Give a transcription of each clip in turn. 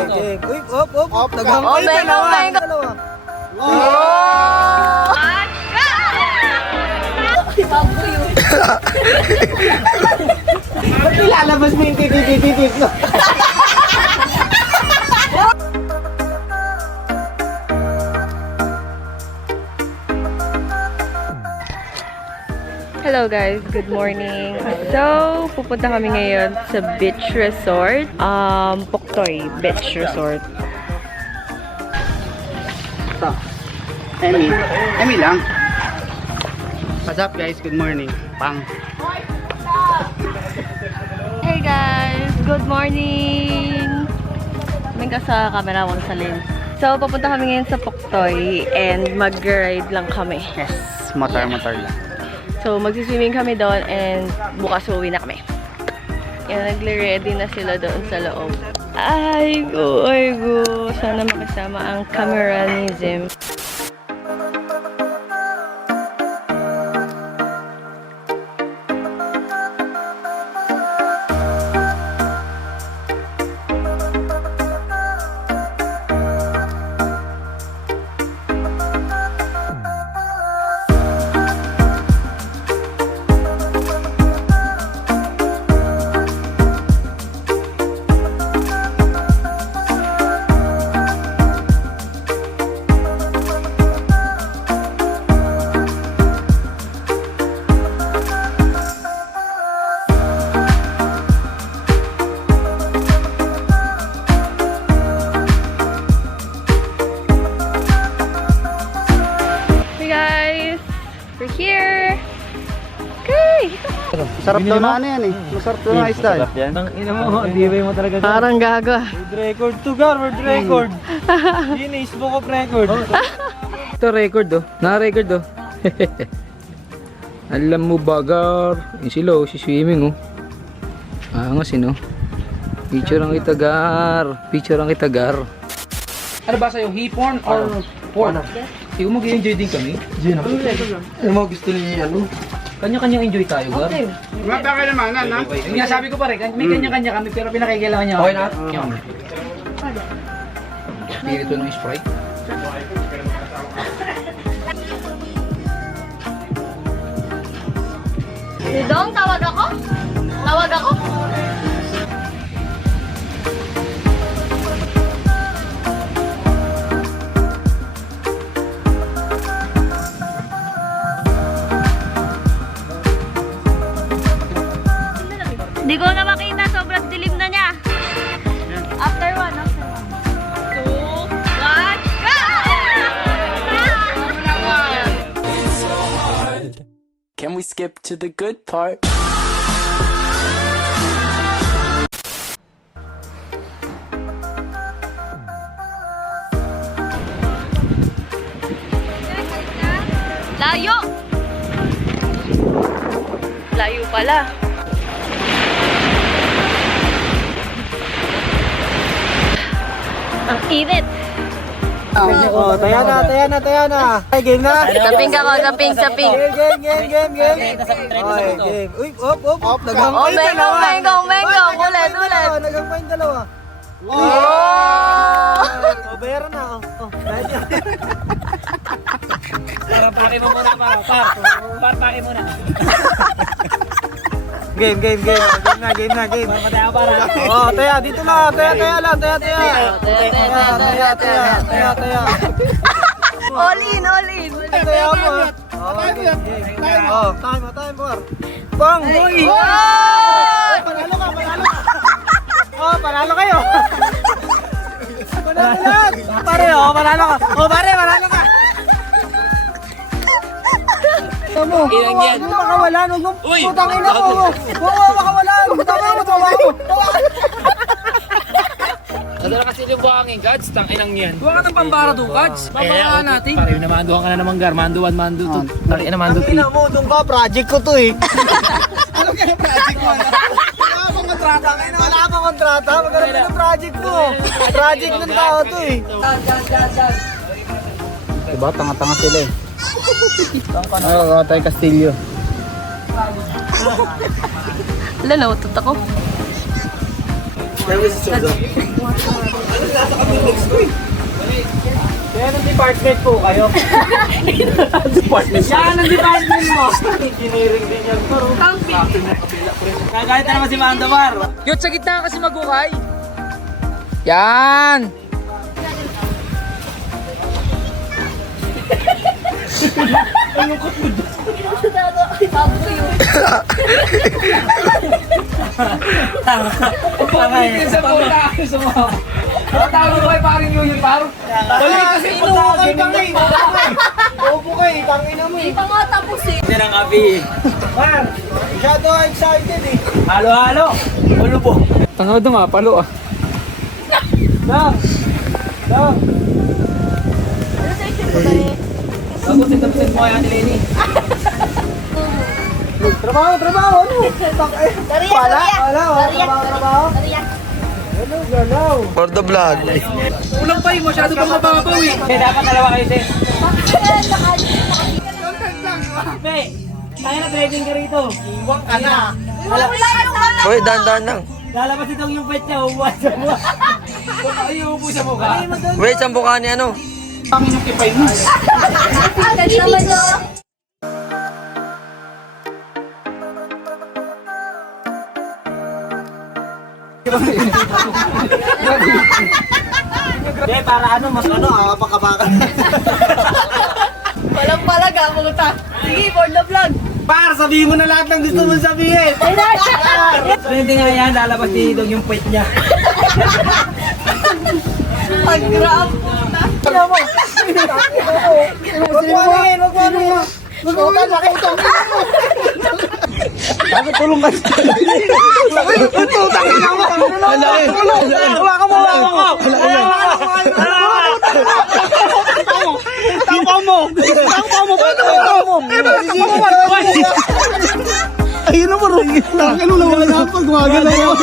Okay. Uy, op. Oh, Dalawa. Oh! Ba't nilalabas mo yung tititititip no? Hello guys, good morning. So, pupunta kami ngayon sa beach resort. Puktoy Beach Resort. Emi lang. What's up guys? Good morning. Pang. Hey guys, good morning. May sa camera ko sa lens. So, pupunta kami ngayon sa Puktoy and mag-ride lang kami. Yes, motor lang. So, magsiswimming kami doon and bukas uwi na kami. Yan, nagle-ready na sila doon sa loob. Ay go. Sana makasama ang cameranism. We're here! Okay! Sarap daw na ano yan eh. Masarap daw na isda. Ang ina mo, di mo talaga. Parang gago. World record to gar, world record. Guinness Book of Record. Ito record oh. Na-record oh. Alam mo bagar. Yung sila oh, si swimming oh. Angas yun oh. Picture ang itagar. Ano ba sa'yo? Hipon or porn? Ikaw mag-enjoy din kami? Ano mo gusto niya ano? Kanya-kanya enjoy tayo, gar. Okay. Mapakilamanan ha? Yung nga sabi ko pa rin, may kanya-kanya kami pero pinakikailangan niya. Okay na? Yan. Spirito ng Sprite. Dong, tawag ako? Hindi ko na makita, sobrang dilim na niya. After one. 2, 1, go! Can we skip to the good part? Layo! Layo pala. Ang init. Oh, taya na. Ay, game na. Saping ako, saping. Game. Okay, game. Uy, op. Oh, mengong. Ulit. Nagangpa yung dalawa. Oh! Oh, bayaran na. Oh, bayad niya. Pake mo muna, pake muna. Game na. Oh, taya, dito na. Taya lang. Taya. All in. Taya mo. Oh, time mo. Bang! Oh, panalo kayo. Pare, panalo ka. Panalo ka. Ilang yan? Huwag mo makawalan. Uy! Putangin ako. Huwag mo makawalan. Putangin mo. Tawa ko. Nadala kasi yung buhangin, Gads. Tanginang yan. Huwag ka ng pambara do, Gads. Papakaan natin. Pare, namanduhan ka na naman, Gar. Mando 1, Mando 2. Pare, Mando 3. Ina mo, doon ka. Project ko to eh. Ano kaya project mo? Wala pang kontrata. Magkaroon ng project ko. Project ng tao to eh. Diba? Tanga-tanga sila eh. Ano, Tay Castillo. Wala, nautot ako. Kaya ng department po kayo. Department. Yan ang department mo. Engineering din yan. Kagaya naman si Mandamar. Yun, sa gitna kasi magukay. Yan! Sa bola, sa mga. Tawag ko ay paring yun, parang. Dali kasi inuukay kami. Opo kayo, tangina mo eh. Hindi pa nga tapos eh. Yan ang abi. Man, masyado excited eh. Halo-halo. Ulo po. Tangado nga, palo ah. Dang. Dang. Ano sa isip ko ba eh? Tapusin mo yan, Lenny. Trabaho, trabaho. Ano? Trabaho. Ano, galaw. For the vlog. Ulang pa masyado pang mababaw eh. Kaya dapat dalawa kayo, sis. Be, tayo na trading ka rito. Iwang ka na. Hoy, dahan-dahan lang. Lalabas itong yung pet niya, ubuan sa mukha. Ay, ubo sa mukha. Wait, saan buka ni ano? Hindi, para ano, mas ano, kapakabakan. Walang palaga, puta. Sige, for the vlog. Par, sabihin mo na lahat ng gusto mo sabihin. Hindi nga yan, lalabas dito yung pet niya. Pag-grab, puta. Wag mo anuhin, wag mo anuhin. Wag mo anuhin, bakit tulong ka? Hawakan mo, hawakan ko! Tampaw mo! Ayun na bro! Nakakalaw pa, gumagalaw.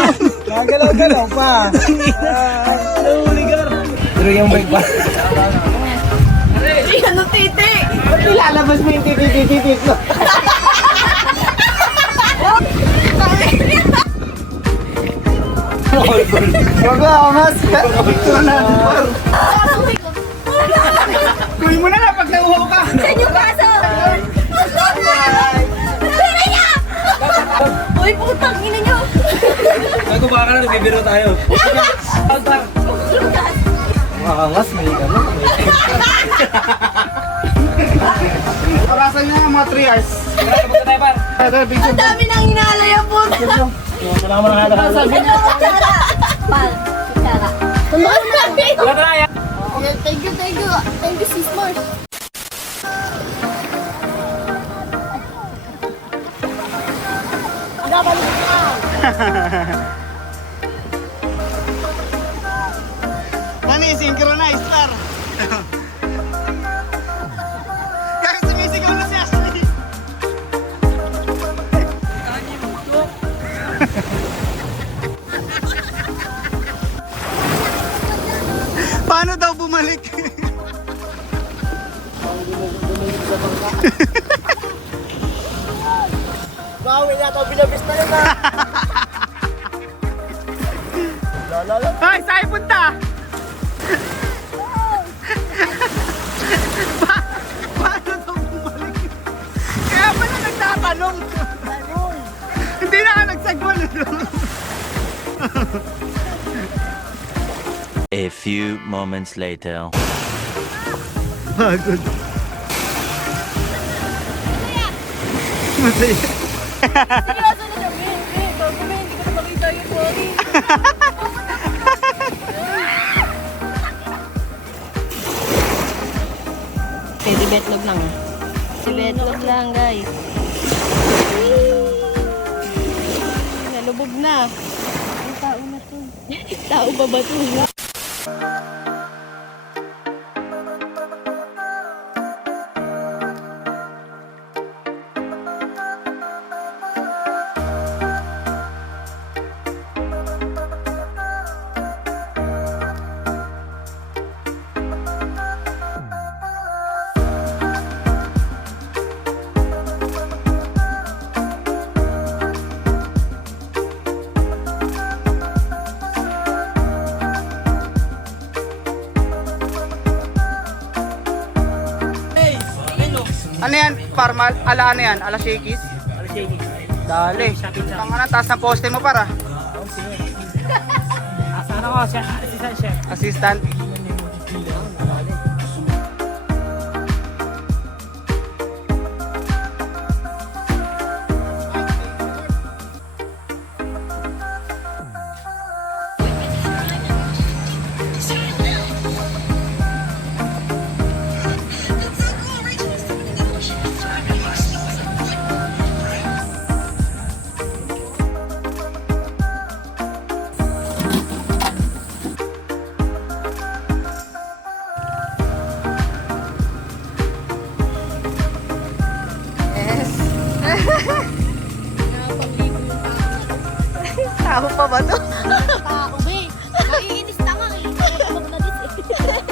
Gumagalaw pa. Nahuligar. Pero yung bike pa. Ano titi? Ba't nilalabas mo yung titi-titi-titi? Wag ako mas. Picture na. Kunin mo na lang pag nauhaw ka. Saan yung kaso? Pera niya! Uy, putang ina niyo! Bago baka na, nagbibiro tayo. Makangas, may ano. Parasan niya mga 3 hours. Punta tayo, par. Ang dami nang inaalaya, puta! Salamat na nga. Sabi na kutsara! Pal, kutsara. Tumbang na! Okay, thank you, sis Mars. Nani, synchronize, par. Kaya sumisigaw na si Ashley. Paano daw bumalik? Bawi na ito, binabis na yun na. Hoy, saan punta? Paano daw bumalik? Kaya pala nagtatanong. Hindi na ka nagsagwan. A few moments later. Pagod. Masaya. Seryoso na siya, Ben. Ben, bago Ben, hindi ko na makita yung sorry. Okay, si Betlog lang. Si Betlog lang, guys. Nalubog na. Ang tao na to. Tao ba ba to? yan? Parmal? Ala ano yan? Ala shakies? Dali. Ang ano, taas ng poste mo para. Ano ko, assistant chef. Assistant. Tao pa ba to? Tao, be. Naiinis na nga eh. Huwag na dit eh.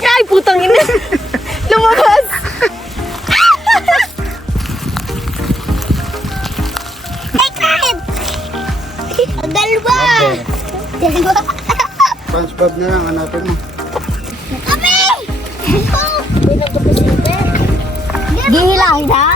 Ay, putang ina! Lumabas! Ay, kahit! Ang dalawa! Dalawa! SpongeBob na lang, hanapin mo. Kami! Ito! Gihilangin ha?